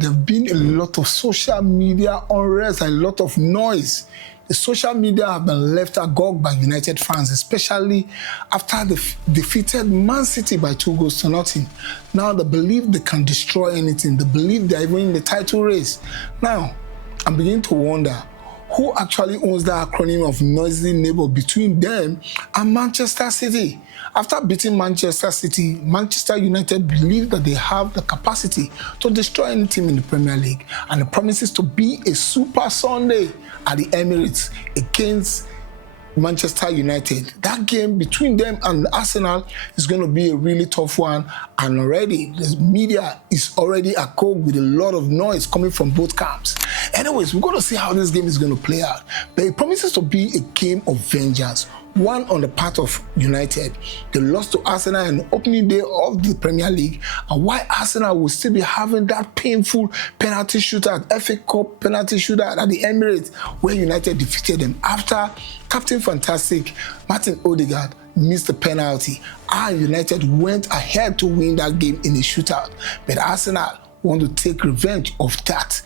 There have been a lot of social media unrest, a lot of noise. The social media have been left agog by United fans, especially after they defeated Man City by 2-0. Now they believe they can destroy anything. They believe they're even in the title race. Now, I'm beginning to wonder who actually owns that acronym of noisy neighbor between them and Manchester City. After beating Manchester City, Manchester United believe that they have the capacity to destroy any team in the Premier League, and it promises to be a Super Sunday at the Emirates against Manchester United. That game between them and Arsenal is going to be a really tough one, and already the media is already agog with a lot of noise coming from both camps. Anyways, we're going to see how this game is going to play out, but it promises to be a game of vengeance. One on the part of United. They lost to Arsenal on the opening day of the Premier League, and why Arsenal will still be having that painful penalty shootout, FA Cup penalty shootout at the Emirates, where United defeated them after Captain Fantastic Martin Odegaard missed the penalty, and United went ahead to win that game in a shootout. But Arsenal want to take revenge of that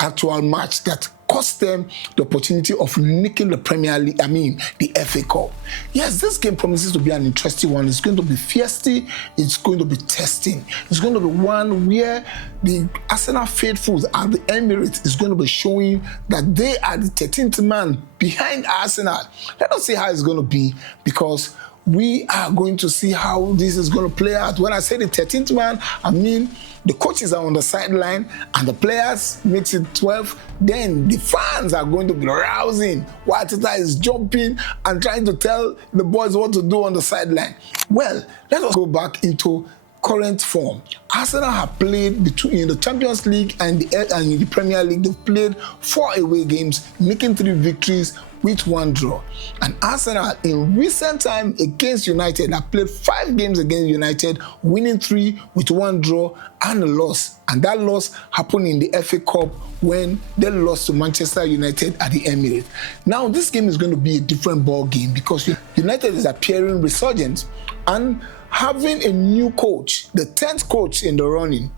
actual match that cost them the opportunity of nicking the Premier League, the FA Cup. Yes, this game promises to be an interesting one. It's going to be feisty, it's going to be testing. It's going to be one where the Arsenal faithfuls at the Emirates is going to be showing that they are the 13th man behind Arsenal. Let us see how it's going to be, because we are going to see how this is going to play out. When I say the 13th man, I mean the coaches are on the sideline and the players makes it 12. Then the fans are going to be rousing while Tita is jumping and trying to tell the boys what to do on the sideline. Well, let us go back into current form. Arsenal have played between the Champions League and the Premier League. They've played 4 away games, making 3 victories with 1 draw. And Arsenal, in recent time against United, have played 5 games against United, winning 3 with 1 draw and a loss. And that loss happened in the FA Cup when they lost to Manchester United at the Emirates. Now, this game is going to be a different ball game because United is appearing resurgent and having a new coach, the 10th coach in the running.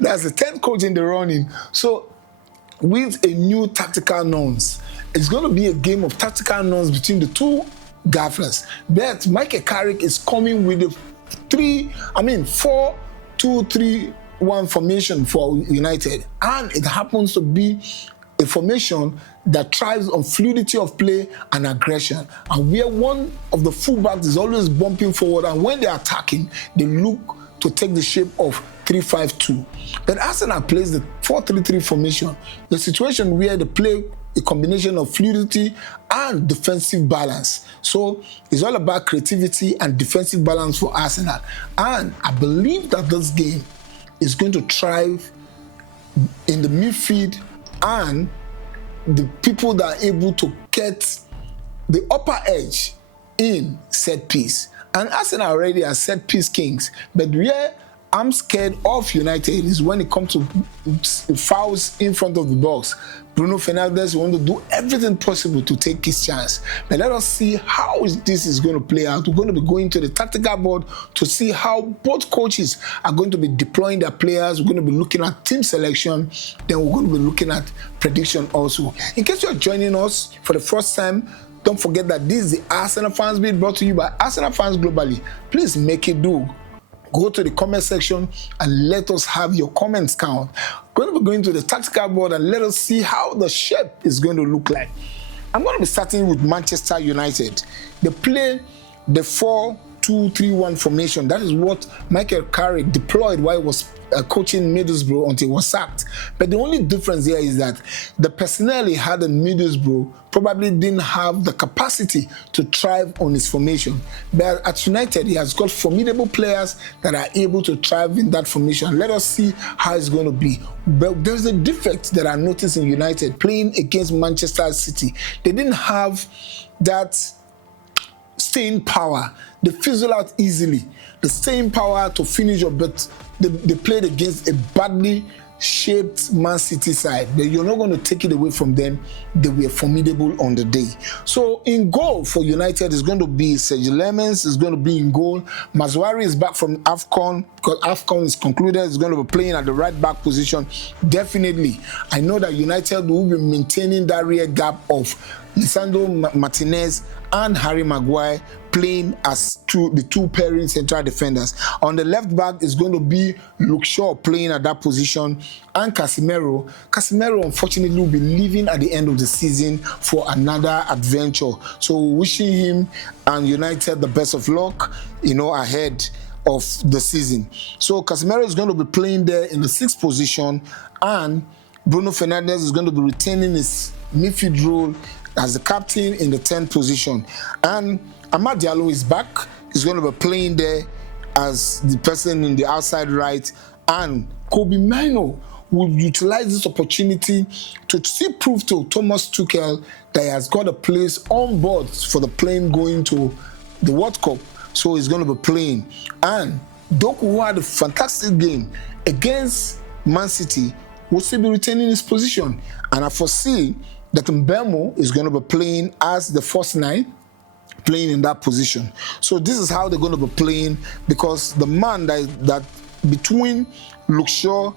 That's the 10th coach in the running. So, with a new tactical norms, it's going to be a game of tactical norms between the two gaffers. But Michael Carrick is coming with a 4-2-3-1 formation for United, and it happens to be a formation that thrives on fluidity of play and aggression, and where one of the fullbacks is always bumping forward, and when they're attacking, they look to take the shape of 3-5-2. But Arsenal plays the 4-3-3 formation, the situation where they play a combination of fluidity and defensive balance. So it's all about creativity and defensive balance for Arsenal. And I believe that this game is going to thrive in the midfield and the people that are able to get the upper edge in set piece. And Arsenal already are set piece kings, but where I'm scared of United is when it comes to fouls in front of the box. Bruno Fernandes wants to do everything possible to take his chance. But let us see how this is going to play out. We're going to be going to the tactical board to see how both coaches are going to be deploying their players. We're going to be looking at team selection. Then we're going to be looking at prediction also. In case you're joining us for the first time, don't forget that this is the Arsenal Fans Beat brought to you by Arsenal Fans Globally. Please make it do. Go to the comment section and let us have your comments count. We're going to be going to the tactical board and let us see how the shape is going to look like. I'm going to be starting with Manchester United. They play the 4-2-3-1 formation. That is what Michael Carrick deployed while he was coaching Middlesbrough until he was sacked. But the only difference here is that the personnel he had in Middlesbrough probably didn't have the capacity to thrive on his formation. But at United, he has got formidable players that are able to thrive in that formation. Let us see how it's going to be. But there's a defect that I noticed in United playing against Manchester City. They didn't have that staying power. They fizzle out easily. The staying power to finish your bet. They played against a badly shaped Man City side, but you're not going to take it away from them. They were formidable on the day. So in goal for United is going to be Sergio Lemens is going to be in goal. Mazuari is back from AFCON because AFCON is concluded. He's going to be playing at the right back position. Definitely, I know that United will be maintaining that rear gap of Lisandro Martinez and Harry Maguire playing as the two pairing central defenders. On the left back is going to be Luke Shaw playing at that position, and Casemiro. Casemiro, unfortunately, will be leaving at the end of the season for another adventure. So wishing him and United the best of luck, ahead of the season. So Casemiro is going to be playing there in the 6th position, and Bruno Fernandes is going to be retaining his midfield role as the captain in the 10th position. And Amad Diallo is back. He's going to be playing there as the person in the outside right. And Kobe Mino will utilize this opportunity to still prove to Thomas Tuchel that he has got a place on board for the plane going to the World Cup. So he's going to be playing. And Doku, who had a fantastic game against Man City, will still be retaining his position. And I foresee that Mbemo is going to be playing as the first 9, playing in that position. So this is how they're going to be playing, because the man that between Luke Shaw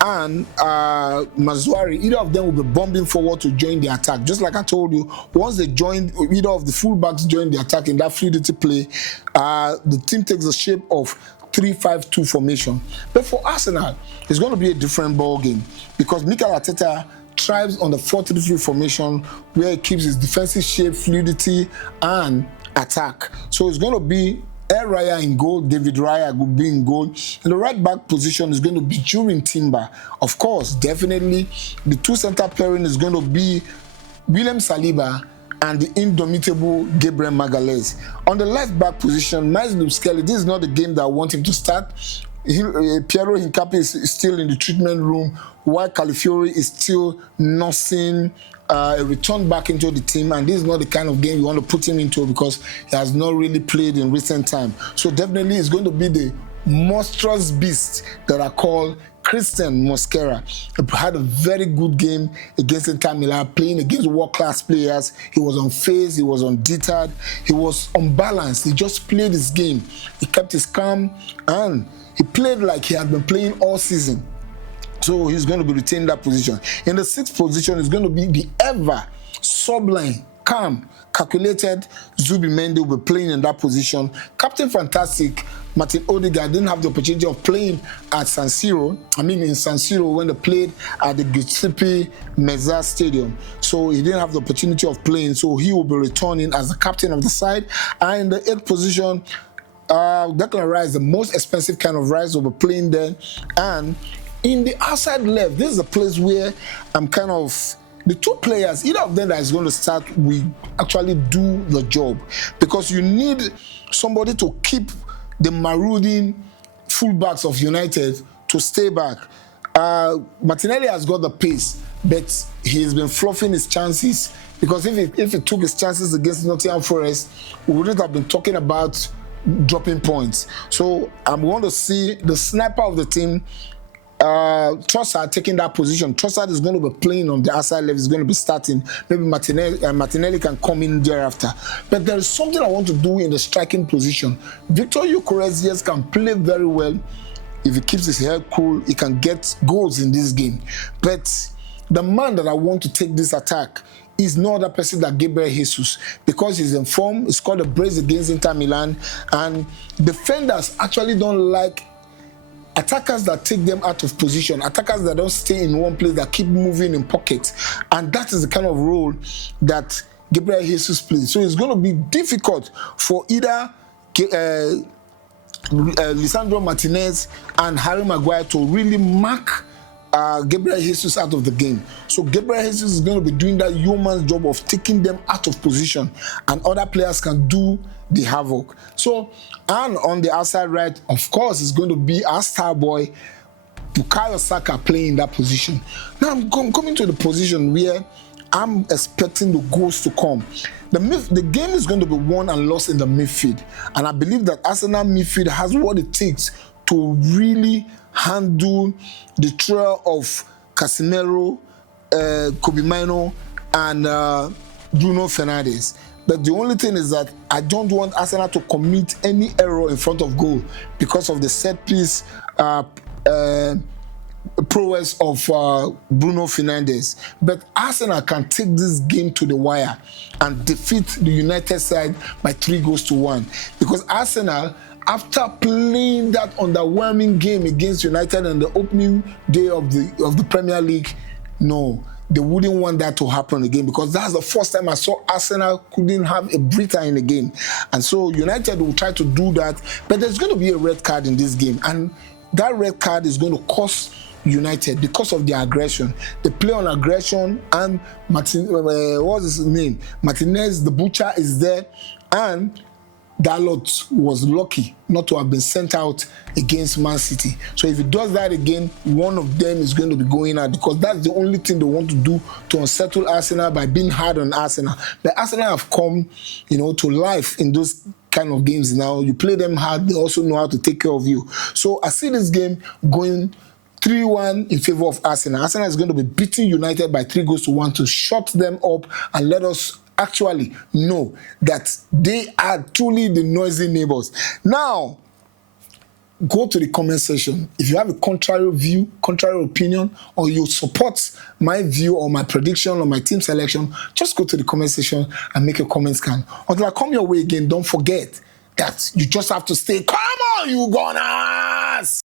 and Mazuari, either of them will be bombing forward to join the attack. Just like I told you, once they join, either of the fullbacks join the attack in that fluidity play, the team takes the shape of 3-5-2 formation. But for Arsenal, it's going to be a different ball game, because Mikel Arteta thrives on the 4-3-3 formation, where he keeps his defensive shape, fluidity, and attack. So it's going to be El Raya in goal, David Raya will be in goal. In the right back position is going to be Jurien Timber. Of course, definitely, the 2 center pairing is going to be William Saliba and the indomitable Gabriel Magalhaes. On the left back position, Miles Lewis-Kelly, this is not the game that I want him to start. Piero Hincapié is still in the treatment room, while Calafiori is still nursing a return back into the team, and this is not the kind of game you want to put him into, because he has not really played in recent time. So definitely it's going to be the monstrous beast that I call Christian Mosquera. He had a very good game against Inter Milan, playing against world-class players. He was unfazed, he was undeterred, he was unbalanced. He just played his game. He kept his calm, and he played like he had been playing all season. So he's going to be retaining that position. In the 6th position is going to be the ever sublime, calm, calculated Zubimendi will be playing in that position. Captain Fantastic, Martin Odegaard, didn't have the opportunity of playing at San Siro. In San Siro when they played at the Giuseppe Meazza Stadium. So he didn't have the opportunity of playing. So he will be returning as the captain of the side. And in the 8th position, Declan Rice, the most expensive kind of Rice, will be playing there. And in the outside left, this is a place where I'm kind of... The 2 players, either of them that is going to start, will actually do the job. Because you need somebody to keep the marauding fullbacks of United to stay back. Martinelli has got the pace, but he's been fluffing his chances. Because if he took his chances against Nottingham Forest, we wouldn't have been talking about dropping points. So I'm going to see the sniper of the team, Trossard, taking that position. Trossard is going to be playing on the outside left. He's going to be starting. Maybe Martinelli can come in thereafter. But there is something I want to do in the striking position. Victor Gyökeres can play very well. If he keeps his head cool, he can get goals in this game. But the man that I want to take this attack is no other person than Gabriel Jesus, because he's in form. He scored a brace against Inter Milan, and defenders actually don't like attackers that take them out of position, attackers that don't stay in one place, that keep moving in pockets. And that is the kind of role that Gabriel Jesus plays. So it's going to be difficult for either Lisandro Martinez and Harry Maguire to really mark Gabriel Jesus out of the game. So Gabriel Jesus is going to be doing that yeoman's job of taking them out of position, and other players can do the havoc. So, and on the outside right, of course, is going to be our star boy, Bukayo Saka, playing that position. Now I'm coming to the position where I'm expecting the goals to come. The game is going to be won and lost in the midfield, and I believe that Arsenal midfield has what it takes to really handle the trail of Casemiro, Kobe Mino, and Bruno Fernandes. But the only thing is that I don't want Arsenal to commit any error in front of goal because of the set piece prowess of Bruno Fernandes. But Arsenal can take this game to the wire and defeat the United side by 3-1. Because Arsenal, after playing that underwhelming game against United on the opening day of the Premier League, no, they wouldn't want that to happen again, because that's the first time I saw Arsenal couldn't have a breather in the game. And so United will try to do that, but there's going to be a red card in this game, and that red card is going to cost United because of their aggression. They play on aggression, and what's his name? Martinez, the butcher, is there, and Dalot was lucky not to have been sent out against Man City. So if he does that again, one of them is going to be going out, because that's the only thing they want to do to unsettle Arsenal by being hard on Arsenal. But Arsenal have come, to life in those kind of games now. You play them hard, they also know how to take care of you. So I see this game going 3-1 in favor of Arsenal. Arsenal is going to be beating United by 3-1 to shut them up and let us actually know that they are truly the noisy neighbors. Now, go to the comment section. If you have a contrary view, contrary opinion, or you support my view or my prediction or my team selection, just go to the comment section and make a comment scan. Until I come your way again, don't forget that you just have to stay. Come on, you Gunners!